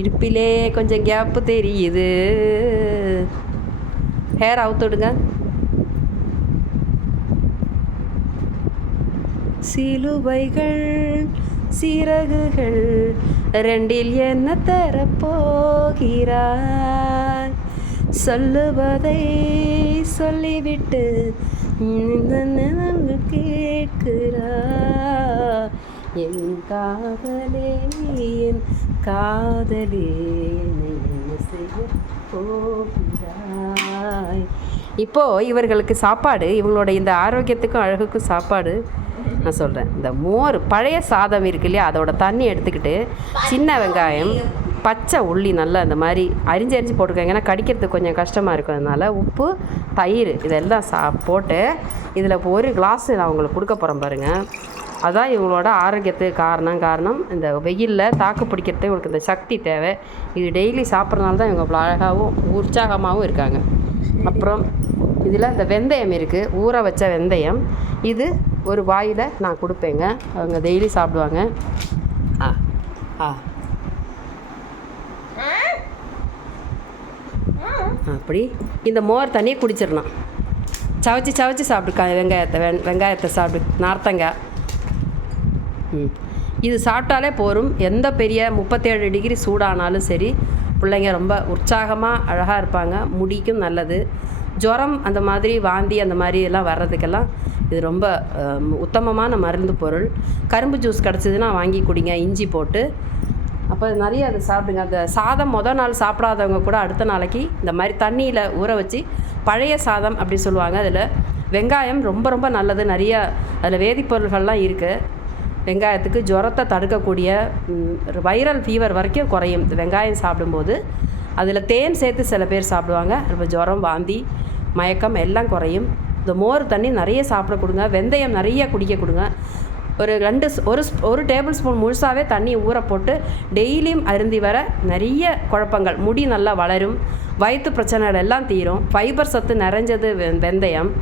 இடுப்பிலே கொஞ்சம் கேப்பு தெரியுது. ஹேர் அவுத்து விடுங்க. சிலுவைகள் சிறகுகள் ரெண்டில் என்ன தரப்போகிறாய்? சொல்லுவதை சொல்லிவிட்டு கேட்கிறா. என் காதலே என் காதலே என்னை என்ன செய்ய போகிறாய்? இப்போது இவர்களுக்கு சாப்பாடு, இவங்களோட இந்த ஆரோக்கியத்துக்கும் அழகுக்கும் சாப்பாடு நான் சொல்கிறேன். இந்த மோர், பழைய சாதம் இருக்கு இல்லையா, அதோட தண்ணி எடுத்துக்கிட்டு சின்ன வெங்காயம், பச்சை உள்ளி நல்லா அந்த மாதிரி அரிஞ்சு போட்டுக்கோங்க. ஏன்னா கடிக்கிறதுக்கு கொஞ்சம் கஷ்டமாக இருக்கும். அதனால் உப்பு, தயிர் இதெல்லாம் போட்டு இதில் இப்போ ஒரு கிளாஸ் நான் உங்களுக்கு கொடுக்க போகிறேன் பாருங்கள். அதுதான் இவங்களோட ஆரோக்கியத்துக்கு காரணம். இந்த வெயிலில் தாக்கு பிடிக்கிறதுக்கு இவங்களுக்கு இந்த சக்தி தேவை. இது டெய்லி சாப்பிட்றதுனால தான் இவங்க அழகாகவும் உற்சாகமாகவும் இருக்காங்க. அப்புறம் இதில் இந்த வெந்தயம் இருக்குது, ஊற வச்ச வெந்தயம். இது ஒரு வாயில் நான் கொடுப்பேங்க. அவங்க டெய்லி சாப்பிடுவாங்க. அப்படி இந்த மோர் தண்ணியை குடிச்சிடலாம். சவச்சி சாப்பிடுக்கா வெங்காயத்தை சாப்பிடு. நார்த்தங்காய் இது சாப்பிட்டாலே போரும். எந்த பெரிய 37 டிகிரி சூடானாலும் சரி, பிள்ளைங்க ரொம்ப உற்சாகமாக அழகாக இருப்பாங்க. முடிக்கும் நல்லது. ஜுரம் அந்த மாதிரி வாந்தி அந்த மாதிரி எல்லாம் வர்றதுக்கெல்லாம் இது ரொம்ப உத்தமமான மருந்து பொருள். கரும்பு ஜூஸ் கிடச்சிதுன்னா வாங்கி குடிங்க, இஞ்சி போட்டு. அப்போ நிறைய அதை சாப்பிடுங்க. அந்த சாதம் மொதல் நாள் சாப்பிடாதவங்க கூட அடுத்த நாளைக்கு இந்த மாதிரி தண்ணியில் ஊற வச்சு, பழைய சாதம் அப்படி சொல்லுவாங்க. அதில் வெங்காயம் ரொம்ப ரொம்ப நல்லது. நிறைய அதில் வேதிப்பொருள்கள்லாம் இருக்குது. வெங்காயத்துக்கு ஜுரத்தை தடுக்கக்கூடிய வைரல் ஃபீவர் வரைக்கும் குறையும் இந்த வெங்காயம் சாப்பிடும்போது. அதில் தேன் சேர்த்து சில பேர் சாப்பிடுவாங்க. இப்போ ஜுரம், வாந்தி, மயக்கம் எல்லாம் குறையும். இந்த மோர் தண்ணி நிறைய சாப்பிட கொடுங்க. வெந்தயம் நிறைய குடிக்க கொடுங்க. ஒரு டேபிள் ஸ்பூன் முழுசாகவே தண்ணி ஊற போட்டு டெய்லியும் அருந்தி வர நிறைய குழப்பங்கள், முடி நல்லா வளரும், வயிற்று பிரச்சனைகள் எல்லாம் தீரும். ஃபைபர் சத்து நிறைஞ்சது வெந்தயம்.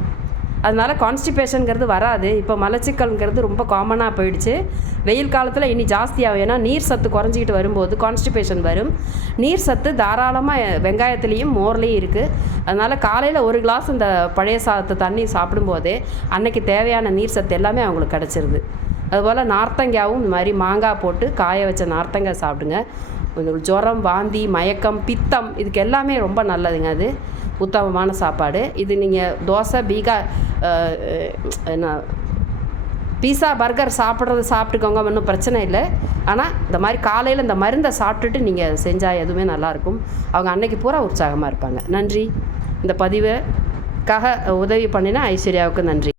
அதனால் கான்ஸ்டிபேஷனுங்கிறது வராது. இப்போ மலச்சிக்கல்ங்கிறது ரொம்ப காமனாக போயிடுச்சு. வெயில் காலத்தில் இனி ஜாஸ்தியாகும். ஏன்னா நீர் சத்து குறைஞ்சிக்கிட்டு வரும்போது கான்ஸ்டிபேஷன் வரும். நீர் சத்து தாராளமாக வெங்காயத்துலேயும் மோர்லேயும் இருக்குது. அதனால் காலையில் ஒரு கிளாஸ் இந்த பழைய சாதத்தை தண்ணி சாப்பிடும்போதே அன்னைக்கு தேவையான நீர் சத்து எல்லாமே அவங்களுக்கு கிடச்சிருது. அதுபோல் நார்த்தங்காயும் இந்த மாதிரி மாங்காய் போட்டு காய வச்ச நார்த்தங்காய் சாப்பிடுங்க. ஜுரம், வாந்தி, மயக்கம், பித்தம் இதுக்கு எல்லாமே ரொம்ப நல்லதுங்க. அது உத்தமமான சாப்பாடு. இது நீங்கள் தோசை, பீஸா, பர்கர் சாப்பிட்டுக்கோங்க, ஒன்றும் பிரச்சனை இல்லை. ஆனால் இந்த மாதிரி காலையில் இந்த மருந்தை சாப்பிட்டுட்டு நீங்கள் செஞ்சால் எதுவுமே நல்லாயிருக்கும். அவங்க அன்னைக்கு பூரா உற்சாகமாக இருப்பாங்க. நன்றி. இந்த பதிவுக்காக உதவி பண்ணினா ஐஸ்வர்யாவுக்கு நன்றி.